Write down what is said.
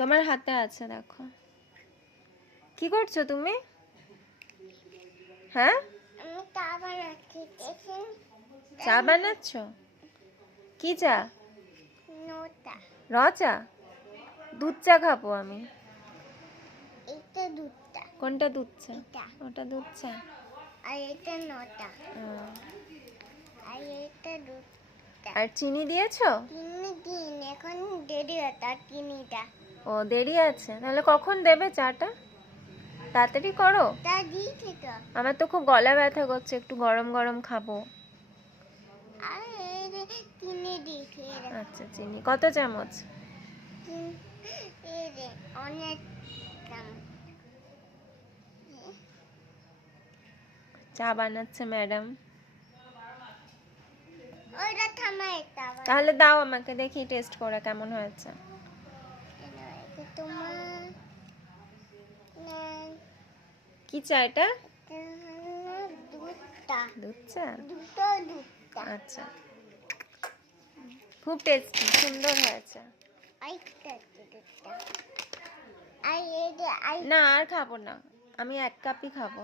তোমার হাতে আছে, দেখো। কি করছো তুমি? হ্যাঁ, আমি চা বানাচ্ছি। চা বানাচ্ছ? কি চা? নোটা। র চা? দুধ চা খাবো আমি। এটা দুধটা। কোনটা দুধ চা? এটা। ওটা দুধ চা। আর এটা নোটা। হুম। আর এটা দুধটা। আর চিনি দিয়েছো? চিনি দিন, এখন দেরি হতো চিনিটা। ও, দেরি আছে, তাহলে কখন দেবে চাটা? তাড়াতাড়ি করো। তা দিয়েছি তো। আমার তো খুব গলা ব্যথা করছে, একটু গরম গরম খাবো। আর এই যে চিনি দিয়েছি। আচ্ছা, চিনি কত চামচ? এই যে অনেক চামচ। চা বানাচ্ছে ম্যাডাম। ওইটা থামাই এটা আবার। তাহলে দাও আমাকে, দেখি টেস্ট করে কেমন হয়েছে। এটা তোমার কি চা এটা? দুধটা। দুধ চা? দুটো দুধটা। আচ্ছা, খুব টেস্টি, সুন্দর হয়েছে। আরেকটা দুধটা। আর এই যে না, আর খাবো না, আমি 1 কাপই খাবো।